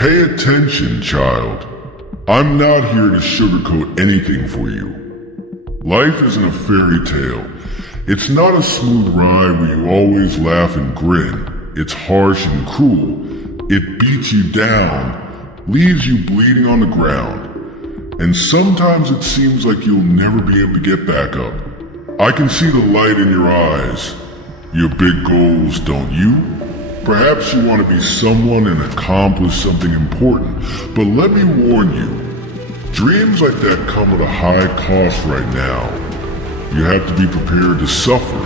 Pay attention, child. I'm not here to sugarcoat anything for you. Life isn't a fairy tale. It's not a smooth ride where you always laugh and grin. It's harsh and cruel. It beats you down, leaves you bleeding on the ground. And sometimes it seems like you'll never be able to get back up. I can see the light in your eyes. You have big goals, don't you? Perhaps you want to be someone and accomplish something important, but let me warn you, dreams like that come at a high cost right now. You have to be prepared to suffer.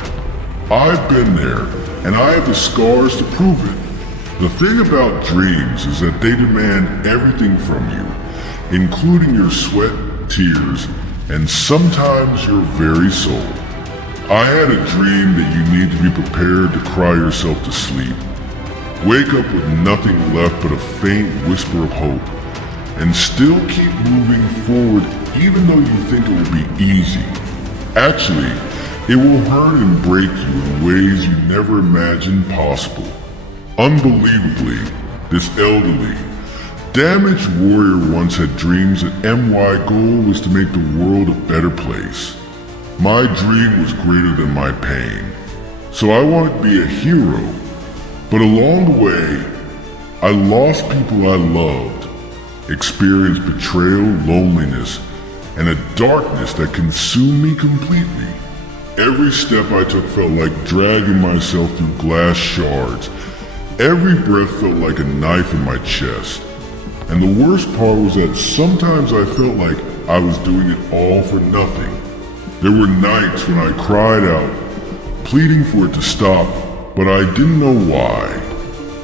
I've been there, and I have the scars to prove it. The thing about dreams is that they demand everything from you, including your sweat, tears, and sometimes your very soul. I had a dream that you need to be prepared to cry yourself to sleep. Wake up with nothing left but a faint whisper of hope, and still keep moving forward even though you think it will be easy. Actually, it will hurt and break you in ways you never imagined possible. Unbelievably, this elderly, damaged warrior once had dreams that my goal was to make the world a better place. My dream was greater than my pain, so I wanted to be a hero. But along the way, I lost people I loved, experienced betrayal, loneliness, and a darkness that consumed me completely. Every step I took felt like dragging myself through glass shards. Every breath felt like a knife in my chest. And the worst part was that sometimes I felt like I was doing it all for nothing. There were nights when I cried out, pleading for it to stop, but I didn't know why.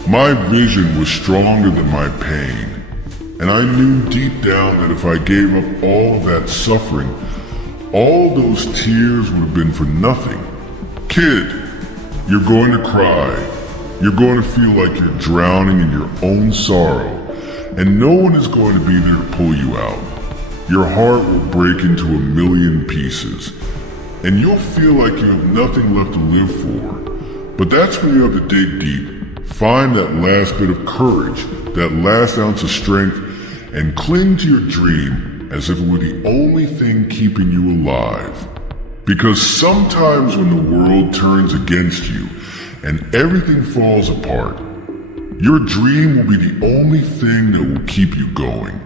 My vision was stronger than my pain, and I knew deep down that if I gave up all of that suffering, all those tears would have been for nothing. Kid, you're going to cry. You're going to feel like you're drowning in your own sorrow, and no one is going to be there to pull you out. Your heart will break into a million pieces, and you'll feel like you have nothing left to live for. But that's when you have to dig deep, find that last bit of courage, that last ounce of strength, and cling to your dream as if it were the only thing keeping you alive. Because sometimes when the world turns against you and everything falls apart, your dream will be the only thing that will keep you going.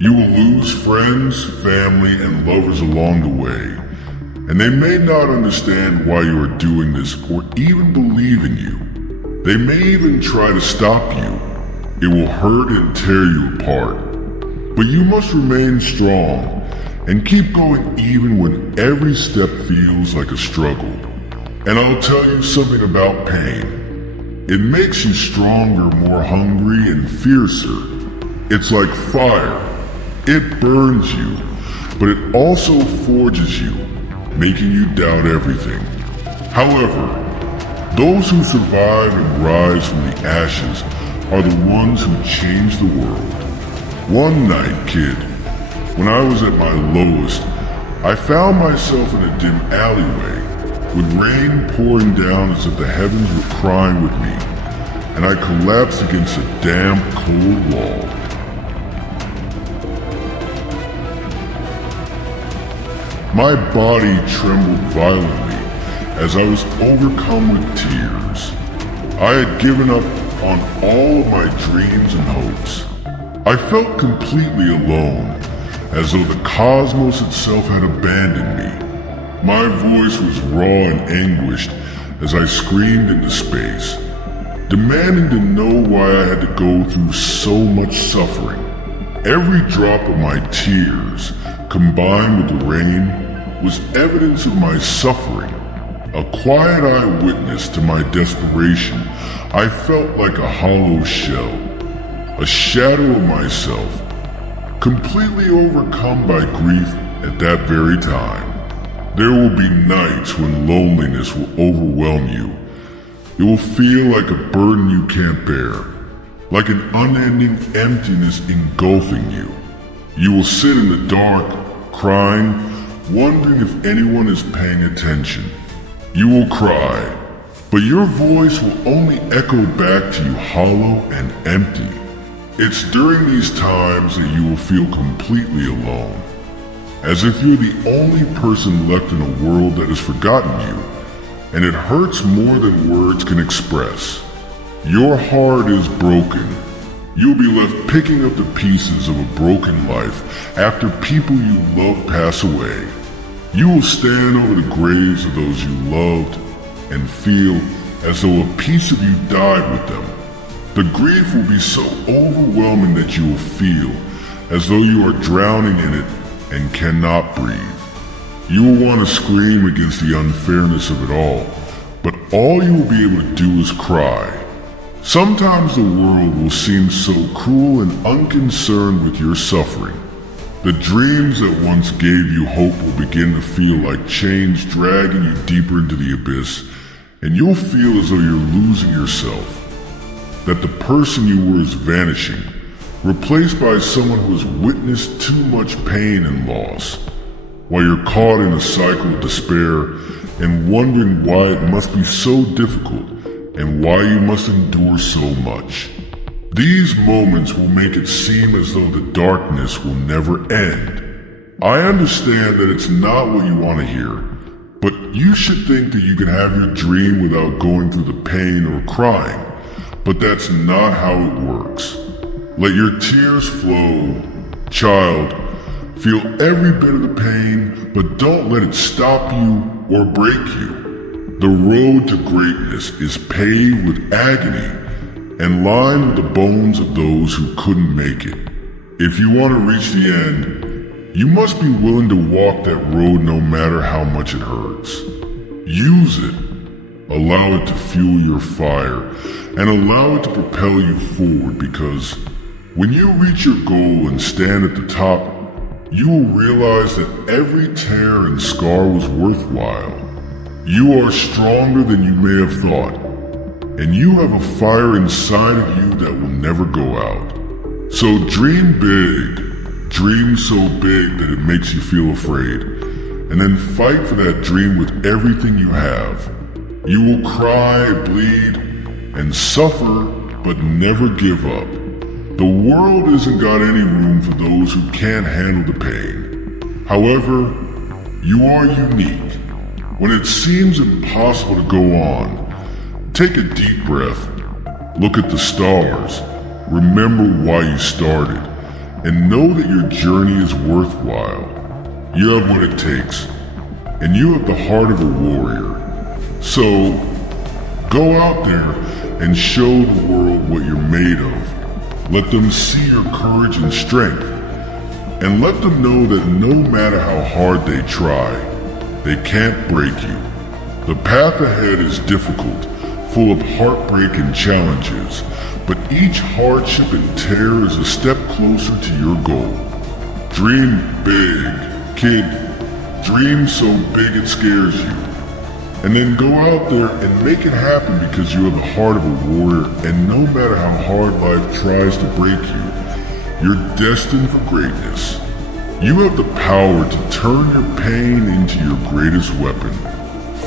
You will lose friends, family, and lovers along the way. And they may not understand why you are doing this or even believe in you. They may even try to stop you. It will hurt and tear you apart. But you must remain strong and keep going even when every step feels like a struggle. And I'll tell you something about pain. It makes you stronger, more hungry, and fiercer. It's like fire. It burns you, but it also forges you, making you doubt everything. However, those who survive and rise from the ashes are the ones who change the world. One night, kid, when I was at my lowest, I found myself in a dim alleyway, with rain pouring down as if the heavens were crying with me, and I collapsed against a damp, cold wall. My body trembled violently as I was overcome with tears. I had given up on all of my dreams and hopes. I felt completely alone, as though the cosmos itself had abandoned me. My voice was raw and anguished as I screamed into space, demanding to know why I had to go through so much suffering. Every drop of my tears, combined with the rain, was evidence of my suffering, a quiet eyewitness to my desperation. I felt like a hollow shell, a shadow of myself, completely overcome by grief at that very time. There will be nights when loneliness will overwhelm you. It will feel like a burden you can't bear, like an unending emptiness engulfing you. You will sit in the dark, crying, wondering if anyone is paying attention. You will cry, but your voice will only echo back to you hollow and empty. It's during these times that you will feel completely alone, as if you're the only person left in a world that has forgotten you, and it hurts more than words can express. Your heart is broken. You'll be left picking up the pieces of a broken life after people you love pass away. You will stand over the graves of those you loved and feel as though a piece of you died with them. The grief will be so overwhelming that you will feel as though you are drowning in it and cannot breathe. You will want to scream against the unfairness of it all, but all you will be able to do is cry. Sometimes the world will seem so cruel and unconcerned with your suffering. The dreams that once gave you hope will begin to feel like chains dragging you deeper into the abyss, and you'll feel as though you're losing yourself. That the person you were is vanishing, replaced by someone who has witnessed too much pain and loss, while you're caught in a cycle of despair and wondering why it must be so difficult and why you must endure so much. These moments will make it seem as though the darkness will never end. I understand that it's not what you want to hear, but you should think that you can have your dream without going through the pain or crying. But that's not how it works. Let your tears flow. Child, feel every bit of the pain, but don't let it stop you or break you. The road to greatness is paved with agony and lined with the bones of those who couldn't make it. If you want to reach the end, you must be willing to walk that road no matter how much it hurts. Use it. Allow it to fuel your fire and allow it to propel you forward, because when you reach your goal and stand at the top, you will realize that every tear and scar was worthwhile. You are stronger than you may have thought, and you have a fire inside of you that will never go out. So dream big, dream so big that it makes you feel afraid, and then fight for that dream with everything you have. You will cry, bleed, and suffer, but never give up. The world isn't got any room for those who can't handle the pain. However, you are unique. When it seems impossible to go on, take a deep breath, look at the stars, remember why you started, and know that your journey is worthwhile. You have what it takes, and you have the heart of a warrior. So, go out there and show the world what you're made of. Let them see your courage and strength, and let them know that no matter how hard they try, they can't break you. The path ahead is difficult, full of heartbreak and challenges, but each hardship and tear is a step closer to your goal. Dream big, kid. Dream so big it scares you. And then go out there and make it happen, because you have the heart of a warrior, and no matter how hard life tries to break you, you're destined for greatness. You have the power to turn your pain into your greatest weapon.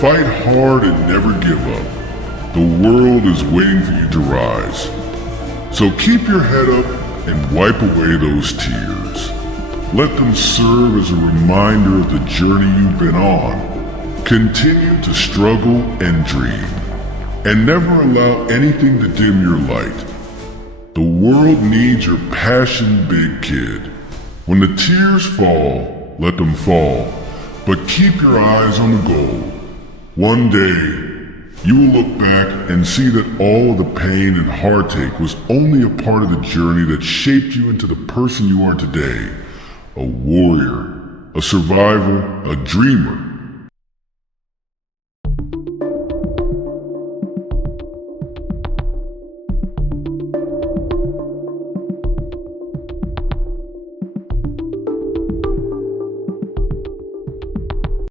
Fight hard and never give up. The world is waiting for you to rise. So keep your head up and wipe away those tears. Let them serve as a reminder of the journey you've been on. Continue to struggle and dream, and never allow anything to dim your light. The world needs your passion, big kid. When the tears fall, let them fall, but keep your eyes on the goal. One day, you will look back and see that all of the pain and heartache was only a part of the journey that shaped you into the person you are today. A warrior, a survivor, a dreamer.